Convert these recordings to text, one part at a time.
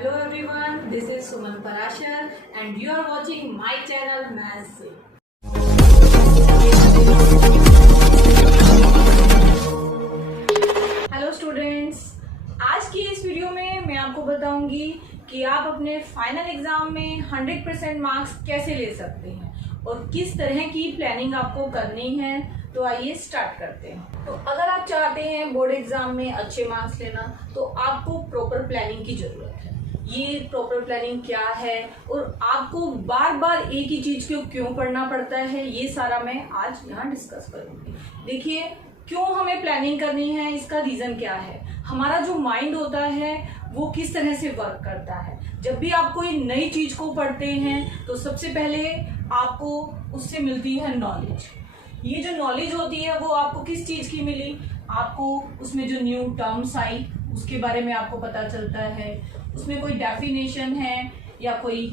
Hello everyone, this is Suman Parashar and you are watching my channel Maths से। Hello students, आज की इस video में मैं आपको बताऊंगी कि आप अपने फाइनल एग्जाम में 100% मार्क्स कैसे ले सकते हैं और किस तरह की प्लानिंग आपको करनी है। तो आइए स्टार्ट करते हैं। तो अगर आप चाहते हैं बोर्ड एग्जाम में अच्छे मार्क्स लेना तो आपको प्रॉपर प्लानिंग की जरूरत है। ये प्रॉपर प्लानिंग क्या है और आपको बार बार एक ही चीज को क्यों पढ़ना पड़ता है, ये सारा मैं आज यहाँ डिस्कस करूंगी। देखिए, क्यों हमें प्लानिंग करनी है, इसका रीजन क्या है। हमारा जो माइंड होता है वो किस तरह से वर्क करता है। जब भी आप कोई नई चीज को पढ़ते हैं तो सबसे पहले आपको उससे मिलती है नॉलेज। ये जो नॉलेज होती है वो आपको किस चीज की मिली, आपको उसमें जो न्यू टर्म्स आई उसके बारे में आपको पता चलता है, उसमें कोई डेफिनेशन है या कोई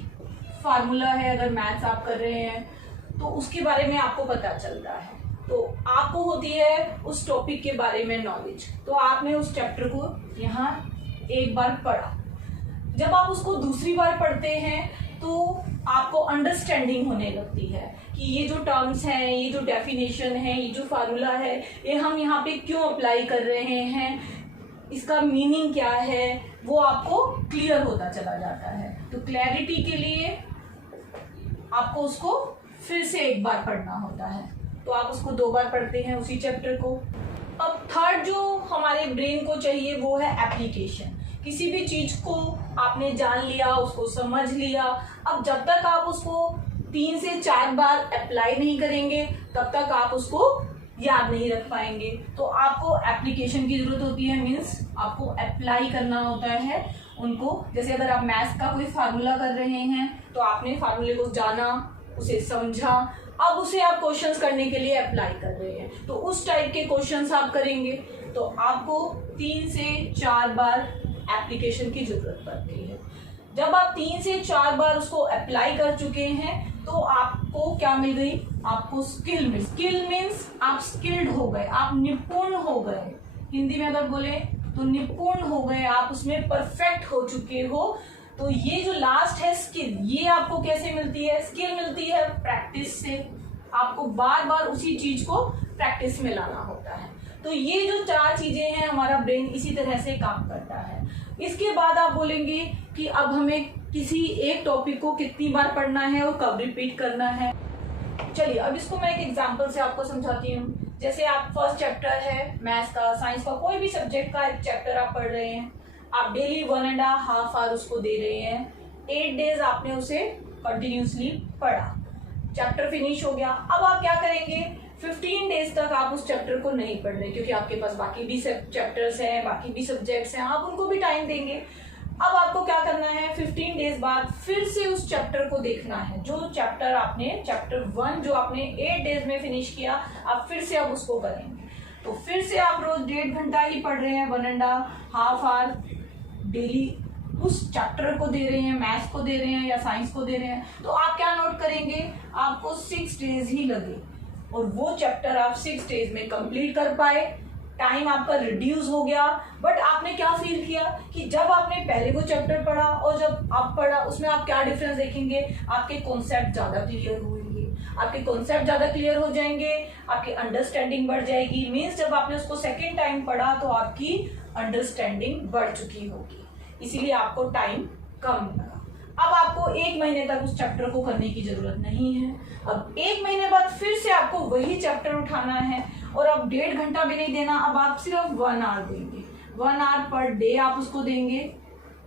फार्मूला है, अगर मैथ्स आप कर रहे हैं तो उसके बारे में आपको पता चलता है। तो आपको होती है उस टॉपिक के बारे में नॉलेज। तो आपने उस चैप्टर को यहाँ एक बार पढ़ा, जब आप उसको दूसरी बार पढ़ते हैं तो आपको अंडरस्टैंडिंग होने लगती है कि ये जो टर्म्स हैं, ये जो डेफिनेशन है, ये जो फार्मूला है, ये हम यहाँ पे क्यों अप्लाई कर रहे हैं, इसका मीनिंग क्या है, वो आपको क्लियर होता चला जाता है। तो क्लैरिटी के लिए आपको उसको फिर से एक बार पढ़ना होता है, तो आप उसको 2 बार पढ़ते हैं उसी चैप्टर को। अब थर्ड जो हमारे ब्रेन को चाहिए वो है एप्लीकेशन। किसी भी चीज को आपने जान लिया, उसको समझ लिया, अब जब तक आप उसको 3 से 4 बार अप्लाई नहीं करेंगे तब तक आप उसको याद नहीं रख पाएंगे। तो आपको एप्लीकेशन की जरूरत होती है, मीन्स आपको अप्लाई करना होता है उनको। जैसे अगर आप मैथ्स का कोई फार्मूला कर रहे हैं तो आपने फार्मूले को जाना, उसे समझा, अब उसे आप क्वेश्चंस करने के लिए अप्लाई कर रहे हैं, तो उस टाइप के क्वेश्चंस आप करेंगे। तो आपको 3 से 4 बार एप्लीकेशन की जरूरत पड़ती है। जब आप 3 से 4 बार उसको अप्लाई कर चुके हैं तो आपको क्या मिल गई, आपको स्किल मिल। स्किल मीन्स आप स्किल्ड हो गए, आप निपुण हो गए। हिंदी में अगर बोले तो निपुण हो गए, आप उसमें परफेक्ट हो चुके हो। तो ये जो लास्ट है स्किल, ये आपको कैसे मिलती है? स्किल मिलती है प्रैक्टिस से। आपको बार बार उसी चीज को प्रैक्टिस में लाना होता है। तो ये जो 4 चीजें हैं, हमारा ब्रेन इसी तरह से काम करता है। इसके बाद आप बोलेंगे कि अब हमें किसी एक टॉपिक को कितनी बार पढ़ना है और कब रिपीट करना है। चलिए अब इसको मैं एक एग्जांपल से आपको समझाती हूँ। जैसे आप फर्स्ट चैप्टर है मैथ्स का, साइंस का, कोई भी सब्जेक्ट का एक चैप्टर आप पढ़ रहे हैं, आप डेली 1.5 आवर उसको दे रहे हैं। 8 डेज आपने उसे कंटिन्यूसली पढ़ा, चैप्टर फिनिश हो गया। अब आप क्या करेंगे, 15 डेज तक आप उस चैप्टर को नहीं पढ़ रहे क्योंकि आपके पास बाकी भी चैप्टर्स हैं, बाकी भी सब्जेक्ट्स हैं, आप उनको भी टाइम देंगे। अब आपको क्या करना है, 15 डेज बाद फिर से उस चैप्टर को देखना है। जो चैप्टर आपने चैप्टर 1 जो आपने 8 डेज में फिनिश किया, आप फिर से अब उसको करेंगे। तो फिर से आप रोज 1.5 घंटा ही पढ़ रहे हैं, 1.5 आवर डेली उस चैप्टर को दे रहे हैं, मैथ्स को दे रहे हैं या साइंस को दे रहे हैं। तो आप क्या नोट करेंगे, आपको 6 डेज ही लगे और वो चैप्टर आप 6 डेज में कंप्लीट कर पाए। टाइम आपका रिड्यूस हो गया। बट आपने क्या फील किया कि जब आपने पहले वो चैप्टर पढ़ा और जब आप पढ़ा, उसमें आप क्या डिफरेंस देखेंगे, आपके कॉन्सेप्ट ज्यादा क्लियर होंगे। आपके कॉन्सेप्ट ज्यादा क्लियर हो जाएंगे, आपकी अंडरस्टैंडिंग बढ़ जाएगी। मीन्स जब आपने उसको सेकेंड टाइम पढ़ा तो आपकी अंडरस्टैंडिंग बढ़ चुकी होगी, इसीलिए आपको टाइम कम लगा। अब आपको 1 महीने तक उस चैप्टर को करने की जरूरत नहीं है। अब 1 महीने बाद फिर से आपको वही चैप्टर उठाना है और अब 1.5 घंटा भी नहीं देना, अब आप सिर्फ 1 आवर देंगे। 1 आवर पर डे आप उसको देंगे।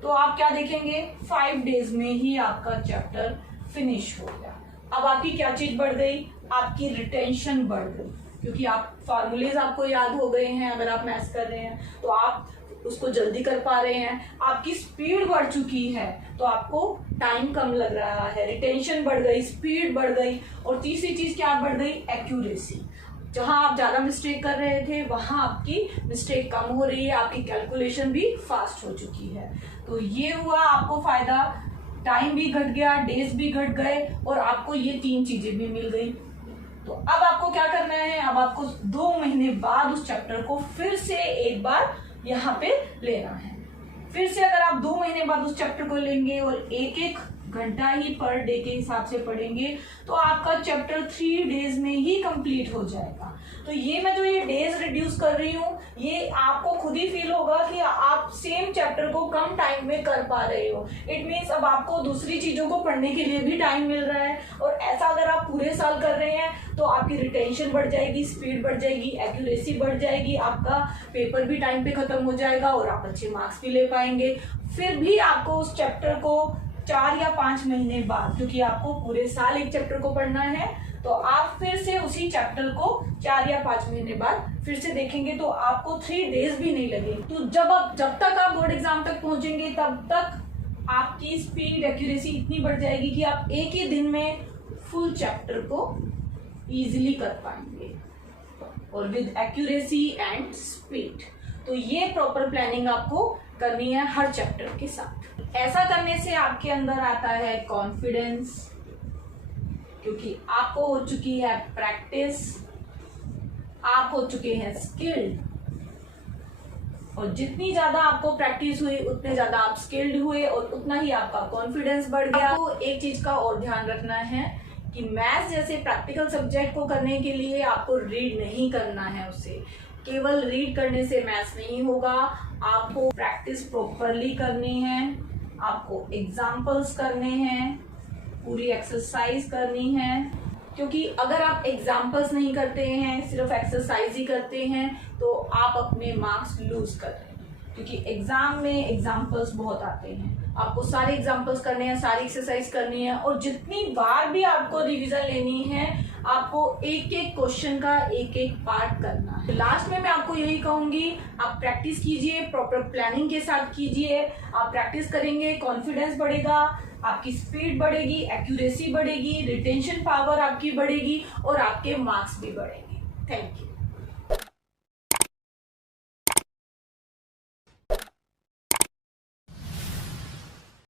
तो आप क्या देखेंगे, 5 डेज में ही आपका चैप्टर फिनिश हो गया। अब आपकी क्या चीज बढ़ गई, आपकी रिटेंशन बढ़ गई, क्योंकि आप फार्मूलेज आपको याद हो गए हैं। अगर आप मैथ्स कर रहे हैं तो आप उसको जल्दी कर पा रहे हैं, आपकी स्पीड बढ़ चुकी है, तो आपको टाइम कम लग रहा है, रिटेंशन बढ़ गई, स्पीड बढ़ गई। और तीसरी चीज क्या बढ़ गई, एक्यूरेसी। जहां आप ज्यादा मिस्टेक कर रहे थे वहां आपकी मिस्टेक कम हो रही है, आपकी कैलकुलेशन भी फास्ट हो चुकी है। तो ये हुआ आपको फायदा, टाइम भी घट गया, डेज भी घट गए और आपको ये 3 चीजें भी मिल गई। तो अब आपको क्या करना है, अब आपको 2 महीने बाद उस चैप्टर को फिर से एक बार यहाँ पे लेना है। फिर से अगर आप 2 महीने बाद उस चैप्टर को लेंगे और एक एक घंटा ही पर डे के हिसाब से पढ़ेंगे तो आपका चैप्टर 3 डेज में ही कंप्लीट हो जाएगा। तो ये मैं जो ये डेज रिड्यूस कर रही हूँ, ये आपको खुद ही फील होगा कि आप सेम चैप्टर को कम टाइम में कर पा रहे हो। इट मीन्स अब आपको दूसरी चीजों को पढ़ने के लिए भी टाइम मिल रहा है। और ऐसा अगर आप पूरे साल कर रहे हैं तो आपकी रिटेंशन बढ़ जाएगी, स्पीड बढ़ जाएगी, एक्यूरेसी बढ़ जाएगी, आपका पेपर भी टाइम पे खत्म हो जाएगा और आप अच्छे मार्क्स भी ले पाएंगे। फिर भी आपको उस चैप्टर को 4 या 5 महीने बाद, क्योंकि आपको पूरे साल एक चैप्टर को पढ़ना है, तो आप फिर से उसी चैप्टर को 4 या 5 महीने बाद फिर से देखेंगे तो आपको 3 डेज भी नहीं लगेंगे। तो जब तक आप बोर्ड एग्जाम तक पहुंचेंगे तब तक आपकी स्पीड, एक्यूरेसी इतनी बढ़ जाएगी कि आप एक ही दिन में फुल चैप्टर को इजीली कर पाएंगे और विद एक्यूरेसी एंड स्पीड। तो ये प्रॉपर प्लानिंग आपको करनी है हर चैप्टर के साथ। ऐसा करने से आपके अंदर आता है कॉन्फिडेंस, क्योंकि आपको हो चुकी है प्रैक्टिस, आप हो चुके हैं स्किल्ड, और जितनी ज्यादा आपको प्रैक्टिस हुई उतने ज्यादा आप स्किल्ड हुए और उतना ही आपका कॉन्फिडेंस बढ़ गया। आपको एक चीज का और ध्यान रखना है कि मैथ्स जैसे प्रैक्टिकल सब्जेक्ट को करने के लिए आपको रीड नहीं करना है। उसे केवल रीड करने से मैथ्स नहीं होगा, आपको प्रैक्टिस प्रॉपरली करनी है, आपको एग्जाम्पल्स करने हैं, पूरी एक्सरसाइज करनी है। क्योंकि अगर आप एग्जाम्पल्स नहीं करते हैं, सिर्फ एक्सरसाइज ही करते हैं, तो आप अपने मार्क्स लूज कर रहे हैं। क्योंकि एग्जाम में एग्जाम्पल्स बहुत आते हैं, आपको सारे एग्जाम्पल्स करने हैं, सारी एक्सरसाइज करनी है, और जितनी बार भी आपको रिवीजन लेनी है, आपको एक एक क्वेश्चन का एक एक पार्ट करना है। लास्ट में मैं आपको यही कहूंगी, आप प्रैक्टिस कीजिए, प्रॉपर प्लानिंग के साथ कीजिए। आप प्रैक्टिस करेंगे, कॉन्फिडेंस बढ़ेगा, आपकी स्पीड बढ़ेगी, एक्यूरेसी बढ़ेगी, रिटेंशन पावर आपकी बढ़ेगी और आपके मार्क्स भी बढ़ेंगे। Thank you.